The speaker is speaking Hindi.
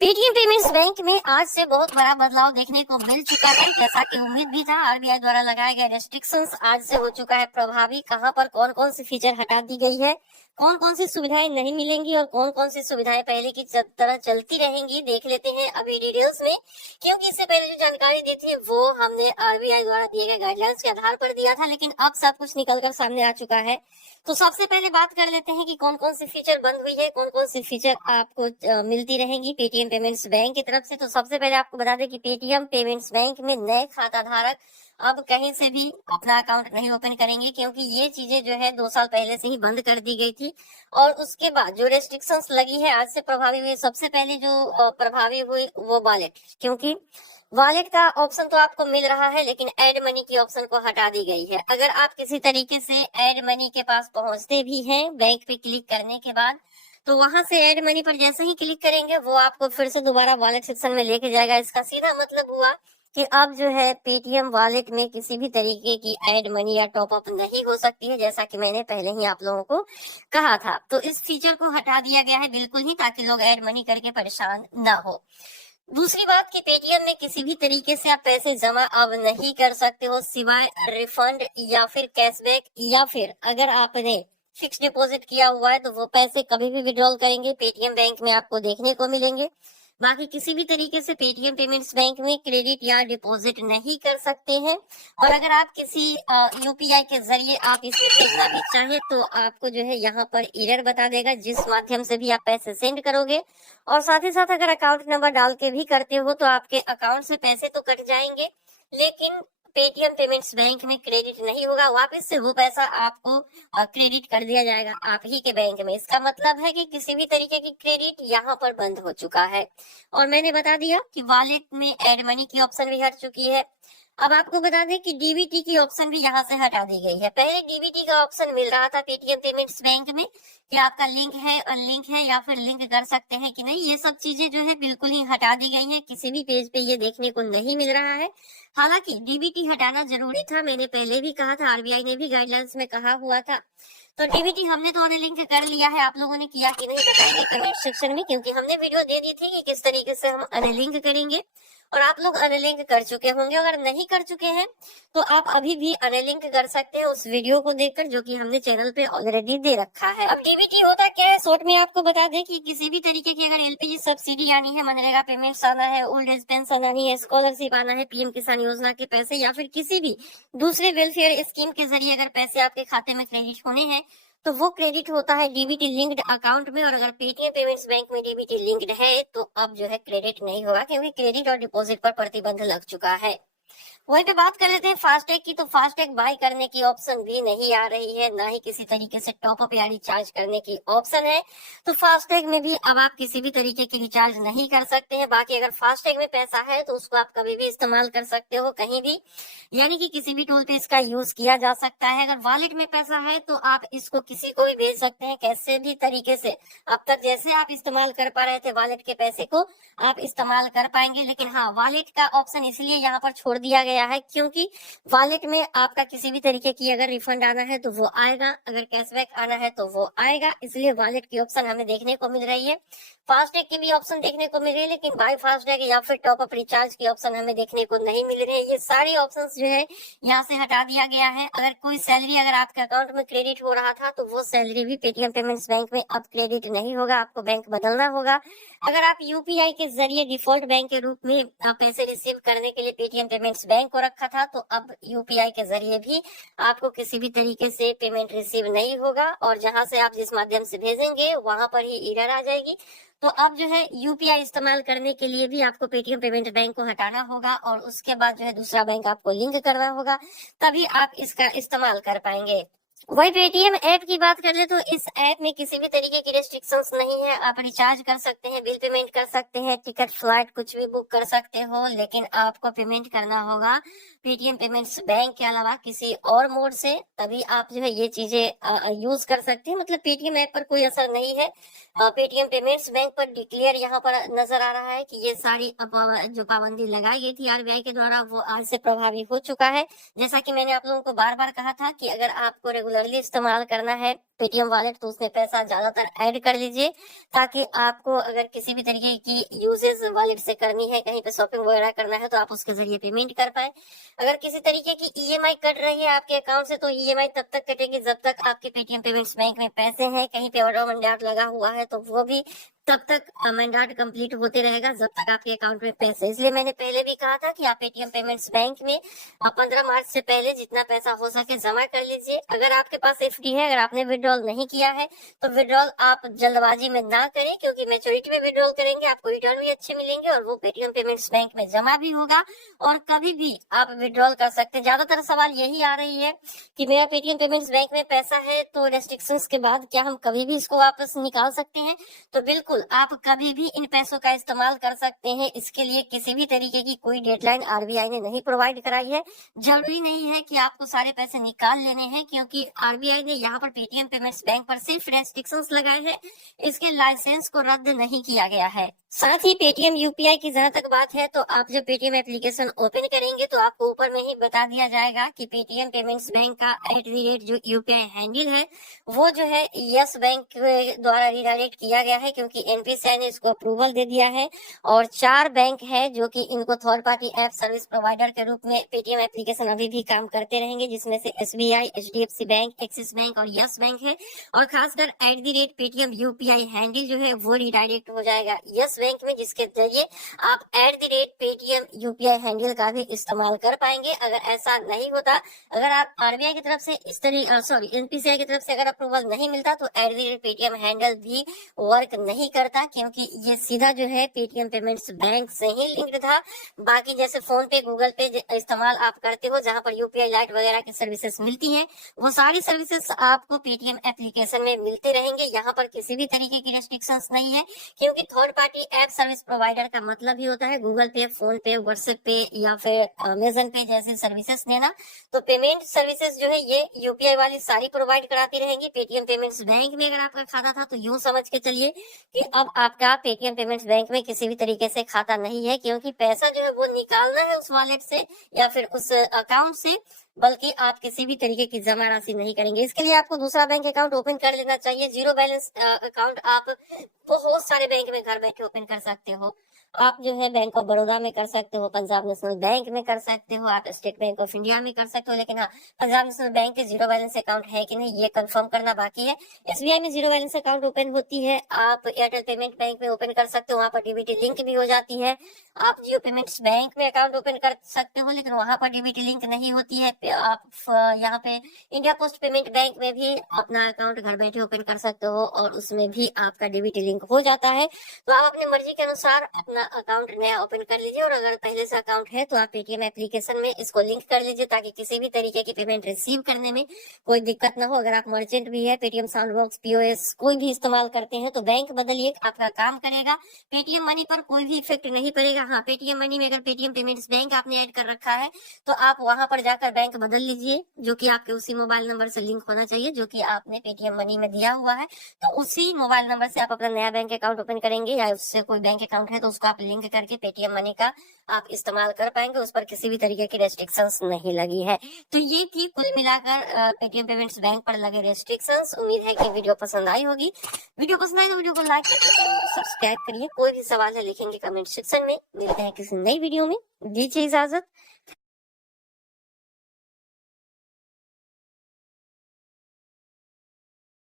पेटीएम पेमेंट्स बैंक में आज से बहुत बड़ा बदलाव देखने को मिल चुका है। जैसा कि उम्मीद भी था, आरबीआई द्वारा लगाए गए रेस्ट्रिक्शंस आज से हो चुका है प्रभावी। कहां पर कौन कौन सी फीचर हटा दी गई है, कौन कौन सी सुविधाएं नहीं मिलेंगी और कौन कौन सी सुविधाएं पहले की तरह चलती रहेंगी, देख लेते हैं अभी डिटेल्स में। क्योंकि इससे पहले जो जानकारी दी थी वो हमने आरबीआई द्वारा दिए गए गाइडलाइंस के आधार पर दिया था, लेकिन अब सब कुछ निकलकर सामने आ चुका है। तो सबसे पहले बात कर लेते हैं कि कौन कौन सी फीचर बंद हुई है, कौन कौन सी फीचर आपको मिलती रहेंगी पेटीएम पेमेंट्स बैंक की तरफ से। तो सबसे पहले आपको बता दें कि पेटीएम पेमेंट्स बैंक में नए खाता धारक अब कहीं से भी अपना अकाउंट नहीं ओपन करेंगे, क्योंकि ये चीजें जो है 2 साल पहले से ही बंद कर दी गई थी। और उसके बाद जो रेस्ट्रिक्शंस लगी है आज से प्रभावी हुई, सबसे पहले जो प्रभावी हुई वो वॉलेट, क्योंकि वॉलेट का ऑप्शन तो आपको मिल रहा है लेकिन ऐड मनी की ऑप्शन को हटा दी गई है। अगर आप किसी तरीके से ऐड मनी के पास पहुंचते भी हैं बैंक पे क्लिक करने के बाद, तो वहां से ऐड मनी पर जैसे ही क्लिक करेंगे वो आपको फिर से दोबारा वॉलेट सेक्शन में लेके जाएगा। इसका सीधा मतलब हुआ कि अब जो है पेटीएम वॉलेट में किसी भी तरीके की ऐड मनी या टॉप अप नहीं हो सकती है, जैसा कि मैंने पहले ही आप लोगों को कहा था। तो इस फीचर को हटा दिया गया है बिल्कुल ही, ताकि लोग ऐड मनी करके परेशान ना हो। दूसरी बात कि पेटीएम में किसी भी तरीके से आप पैसे जमा अब नहीं कर सकते हो, सिवाय रिफंड या फिर कैशबैक, या फिर अगर आपने फिक्स डिपॉजिट किया हुआ है तो वो पैसे कभी भी विड्रॉल करेंगे पेटीएम बैंक में आपको देखने को मिलेंगे। बाकी किसी भी तरीके से पेटीएम पेमेंट्स बैंक में क्रेडिट या डिपॉजिट नहीं कर सकते हैं। और अगर आप किसी यूपीआई के जरिए आप इसे भेजना भी चाहें तो आपको जो है यहाँ पर एरर बता देगा, जिस माध्यम से भी आप पैसे सेंड करोगे। और साथ ही साथ अगर अकाउंट नंबर डाल के भी करते हो तो आपके अकाउंट से पैसे तो कट जाएंगे, लेकिन पेटीएम पेमेंट्स बैंक में क्रेडिट नहीं होगा, वापस से वो पैसा आपको क्रेडिट कर दिया जाएगा आप ही के बैंक में। इसका मतलब है कि किसी भी तरीके की क्रेडिट यहाँ पर बंद हो चुका है। और मैंने बता दिया कि वॉलेट में एड मनी की ऑप्शन भी हट चुकी है। अब आपको बता दें कि डीबीटी की ऑप्शन भी यहाँ से हटा दी गई है। पहले डीबीटी का ऑप्शन मिल रहा था पेटीएम पेमेंट्स बैंक में कि आपका लिंक है, अनलिंक है या फिर लिंक कर सकते हैं कि नहीं, ये सब चीजें जो है बिल्कुल ही हटा दी गई हैं। किसी भी पेज पे ये देखने को नहीं मिल रहा है। हालांकि डीबीटी हटाना जरूरी था, मैंने पहले भी कहा था, आरबीआई ने भी गाइडलाइंस में कहा हुआ था। तो डीबीटी हमने तो अनलिंक कर लिया है, आप लोगों ने किया कि नहीं बताएंगे कमेंट सेक्शन में, क्योंकि हमने वीडियो दे दी थी कि किस तरीके से हम अनलिंक करेंगे और आप लोग अनलिंक कर चुके होंगे। अगर नहीं कर चुके हैं तो आप अभी भी अनलिंक कर सकते हैं उस वीडियो को देखकर, जो कि हमने चैनल पे ऑलरेडी दे रखा है। अब डीबीटी होता क्या है, शॉर्ट में आपको बता दें कि किसी भी तरीके की अगर एलपीजी सब्सिडी आनी है, मनरेगा पेमेंट्स आना है, ओल्ड एज पेंशन आनी है, स्कॉलरशिप आना है, पीएम किसान योजना के पैसे या फिर किसी भी दूसरे वेलफेयर स्कीम के जरिए अगर पैसे आपके खाते में क्रेडिट होने हैं तो वो क्रेडिट होता है डीबीटी लिंक्ड अकाउंट में। और अगर पेटीएम पेमेंट्स बैंक में डीबीटी लिंक्ड है तो अब जो है क्रेडिट नहीं होगा, क्योंकि क्रेडिट और डिपॉजिट पर प्रतिबंध लग चुका है। वहीं पे बात कर लेते हैं फास्टैग की। तो फास्टैग बाय करने की ऑप्शन भी नहीं आ रही है, ना ही किसी तरीके से टॉप अप या रिचार्ज करने की ऑप्शन है। तो फास्टैग में भी अब आप किसी भी तरीके की रिचार्ज नहीं कर सकते हैं। बाकी अगर फास्टैग में पैसा है तो उसको आप कभी भी इस्तेमाल कर सकते हो कहीं भी, यानी कि किसी भी टोल पे इसका यूज किया जा सकता है। अगर वॉलेट में पैसा है तो आप इसको किसी को भी भेज सकते हैं, कैसे भी तरीके से। अब तक जैसे आप इस्तेमाल कर पा रहे थे वॉलेट के पैसे को, आप इस्तेमाल कर पाएंगे। लेकिन हाँ, वॉलेट का ऑप्शन इसलिए यहाँ पर छोड़ दिया गया है क्योंकि वॉलेट में आपका किसी भी तरीके की अगर रिफंड आना है तो वो आएगा, अगर कैशबैक आना है तो वो आएगा, इसलिए वॉलेट की ऑप्शन हमें देखने को मिल रही है। फास्टैग की भी ऑप्शन देखने को मिल रही है, लेकिन बाय फास्टैग या फिर टॉप अप रिचार्ज की ऑप्शन हमें देखने को नहीं मिल रही है। ये सारी ऑप्शन जो है यहाँ से हटा दिया गया है। अगर कोई सैलरी अगर आपके अकाउंट में क्रेडिट हो रहा था तो वो सैलरी भी पेटीएम पेमेंट्स बैंक में अब क्रेडिट नहीं होगा, आपको बैंक बदलना होगा। अगर आप यूपीआई के जरिए डिफॉल्ट बैंक के रूप में पैसे रिसीव करने के लिए पेटीएम पेमेंट्स बैंक को रखा था, तो अब यूपीआई के जरिए भी आपको किसी भी तरीके से पेमेंट रिसीव नहीं होगा, और जहां से आप जिस माध्यम से भेजेंगे वहां पर ही एरर आ जाएगी। तो अब जो है यूपीआई इस्तेमाल करने के लिए भी आपको पेटीएम पेमेंट बैंक को हटाना होगा और उसके बाद जो है दूसरा बैंक आपको लिंक करना होगा, तभी आप इसका इस्तेमाल कर पाएंगे। वही पेटीएम ऐप की बात कर ले तो इस ऐप में किसी भी तरीके की रेस्ट्रिक्शंस नहीं है। आप रिचार्ज कर सकते हैं, बिल पेमेंट कर सकते हैं, टिकट फ्लाइट कुछ भी बुक कर सकते हो, लेकिन आपको पेमेंट करना होगा पेटीएम पेमेंट्स बैंक के अलावा किसी और मोड से, तभी आप जो है ये चीजें यूज कर सकते हैं। मतलब पेटीएम ऐप पर कोई असर नहीं है। पेटीएम पेमेंट्स बैंक पर डिक्लेयर यहाँ पर नजर आ रहा है कि ये सारी जो पाबंदी लगाई गई थी आरबीआई के द्वारा वो आज से प्रभावी हो चुका है। जैसा कि मैंने आप लोगों को बार बार कहा था कि अगर आपको रेगुलरली इस्तेमाल करना है पेटीएम वॉलेट तो उसमें पैसा ज्यादातर ऐड कर लीजिए, ताकि आपको अगर किसी भी तरीके की यूजेस वॉलेट से करनी है, कहीं पे शॉपिंग वगैरह करना है, तो आप उसके जरिए पेमेंट कर पाए। अगर किसी तरीके की ईएमआई कट रही है आपके अकाउंट से, तो ईएमआई तब तक कटेगी जब तक आपके पेटीएम पेमेंट्स बैंक में पैसे हैं। कहीं पे ऑटो मंडाट लगा हुआ है तो वो भी तब तक मंडाट कंप्लीट होते रहेगा जब तक आपके अकाउंट में पैसे। इसलिए मैंने पहले भी कहा था कि आप पेटीएम पेमेंट्स बैंक में 15 मार्च से पहले जितना पैसा हो सके जमा कर लीजिए। अगर आपके पास एफडी है, अगर आपने विड्रॉल नहीं किया है, तो विड्रॉल आप जल्दबाजी में ना करें, क्योंकि मैच्योरिटी में विड्रॉल करेंगे आपको रिटर्न भी अच्छे मिलेंगे और वो पेटीएम पेमेंट्स बैंक में जमा भी होगा और कभी भी आप विड्रॉल कर सकते हैं। ज्यादातर सवाल यही आ रही है कि मेरा पेटीएम पेमेंट्स बैंक में पैसा है तो रेस्ट्रिक्शंस के बाद क्या हम कभी भी इसको वापस निकाल सकते हैं? तो बिल्कुल आप कभी भी इन पैसों का इस्तेमाल कर सकते हैं। इसके लिए किसी भी तरीके की कोई डेडलाइन आरबीआई ने नहीं प्रोवाइड कराई है। जरूरी नहीं है कि आपको सारे पैसे निकाल लेने हैं, क्योंकि आरबीआई ने यहाँ पर पेटीएम पेमेंट्स बैंक पर सिर्फ रेस्ट्रिक्शंस लगाए हैं, इसके लाइसेंस को रद्द नहीं किया गया है। साथ ही पेटीएम यूपीआई की जहां तक बात है, तो आप जब पेटीएम एप्लीकेशन ओपन करेंगे तो आपको ऊपर में ही बता दिया जाएगा कि पेटीएम पेमेंट्स बैंक का @ जो यूपीआई हैंडल है वो जो है यस बैंक द्वारा रिडायरेक्ट किया गया है, क्योंकि एनपीसीआई ने इसको अप्रूवल दे दिया है। और 4 बैंक है जो कि इनको third party app service provider के रूप में पेटीएम एप्लीकेशन अभी भी काम करते रहेंगे, जिसमें से SBI, HDFC bank, axis bank और यस बैंक है। और खासकर @ पेटीएम यूपीआई हैंडल जो है वो रिडायरेक्ट हो जाएगा यस बैंक में, जिसके जरिए आप @ पेटीएम यूपीआई हैंडल का भी इस्तेमाल कर पाएंगे। अगर ऐसा नहीं होता, अगर आप आरबीआई की तरफ से इस तरीके एनपीसीआई की तरफ से अगर अप्रूवल नहीं मिलता, तो @ पेटीएम हैंडल भी वर्क नहीं करता, क्योंकि ये सीधा जो है पेटीएम पेमेंट्स बैंक से ही लिंक्ड था। बाकी जैसे फोन पे, गूगल पे इस्तेमाल आप करते हो, जहां पर यूपीआई लाइट वगैरह की सर्विसेज मिलती हैं, वो सारी सर्विसेज आपको पेटीएम एप्लीकेशन में मिलते रहेंगे। यहाँ पर किसी भी तरीके की रेस्ट्रिक्शंस नहीं है, क्योंकि third party app service provider का मतलब ही होता है गूगल पे, फोन पे, व्हाट्सएप पे या फिर अमेजन पे जैसी सर्विसेज देना। तो पेमेंट सर्विसेज जो है ये यूपीआई वाली सारी प्रोवाइड कराती रहेंगी। पेटीएम पेमेंट्स बैंक में अगर आपका खाता था, तो यूं समझ के चलिए कि अब आपका पेटीएम पेमेंट्स बैंक में किसी भी तरीके से खाता नहीं है, क्योंकि पैसा जो है वो निकालना है उस वॉलेट से या फिर उस अकाउंट से, बल्कि आप किसी भी तरीके की जमा राशि नहीं करेंगे। इसके लिए आपको दूसरा बैंक अकाउंट ओपन कर लेना चाहिए। जीरो बैलेंस अकाउंट आप बहुत सारे बैंक में घर बैठे ओपन कर सकते हो। आप जो है बैंक ऑफ बड़ौदा में कर सकते हो, पंजाब नेशनल बैंक में कर सकते हो, आप स्टेट बैंक ऑफ इंडिया में कर सकते हो। लेकिन हाँ, पंजाब नेशनल बैंक के जीरो बैलेंस अकाउंट है कि नहीं ये कंफर्म करना बाकी है। एसबीआई में जीरो बैलेंस अकाउंट ओपन होती है। आप एयरटेल पेमेंट बैंक में ओपन कर सकते हो, वहाँ पर डीबीटी लिंक भी हो जाती है। आप जियो पेमेंट्स बैंक में अकाउंट ओपन कर सकते हो, लेकिन वहाँ पर डीबीटी लिंक नहीं होती है। आप यहाँ पे इंडिया पोस्ट पेमेंट बैंक में भी अपना अकाउंट घर बैठे ओपन कर सकते हो और उसमें भी आपका डीबीटी लिंक हो जाता है। तो आप अपनी मर्जी के अनुसार अपना अकाउंट नया ओपन कर लीजिए। और अगर पहले से अकाउंट है तो आप पेटीएम एप्लीकेशन में इसको लिंक कर लीजिए, ताकि किसी भी तरीके की पेमेंट रिसीव करने में कोई दिक्कत ना हो। अगर आप मर्चेंट भी है, पेटीएम साउंडबॉक्स, पीओएस कोई भी इस्तेमाल करते हैं, तो बैंक बदलिए, आपका काम करेगा। पेटीएम मनी पर कोई भी इफेक्ट नहीं पड़ेगा। हाँ, पेटीएम मनी में अगर पेटीएम पेमेंट्स बैंक आपने ऐड कर रखा है, तो आप वहां पर जाकर बैंक बदल लीजिए, जो कि आपके उसी मोबाइल नंबर से लिंक होना चाहिए जो कि आपने पेटीएम मनी में दिया हुआ है। तो उसी मोबाइल नंबर से आप अपना नया बैंक अकाउंट ओपन करेंगे, या उससे कोई बैंक अकाउंट है तो उसको आप लिंक करके पेटीएम मनी का आप इस्तेमाल कर पाएंगे। उस पर किसी भी तरीके की रेस्ट्रिक्शंस नहीं लगी है। तो ये थी कुल मिलाकर पेटीएम पेमेंट्स बैंक पर लगे रेस्ट्रिक्शंस। उम्मीद है कि वीडियो पसंद आई होगी। वीडियो पसंद आई तो वीडियो को लाइक करिए, सब्सक्राइब करिए। कोई भी सवाल है लिखेंगे कमेंट सेक्शन में। मिलते हैं किसी नई वीडियो में, दीजिए इजाजत।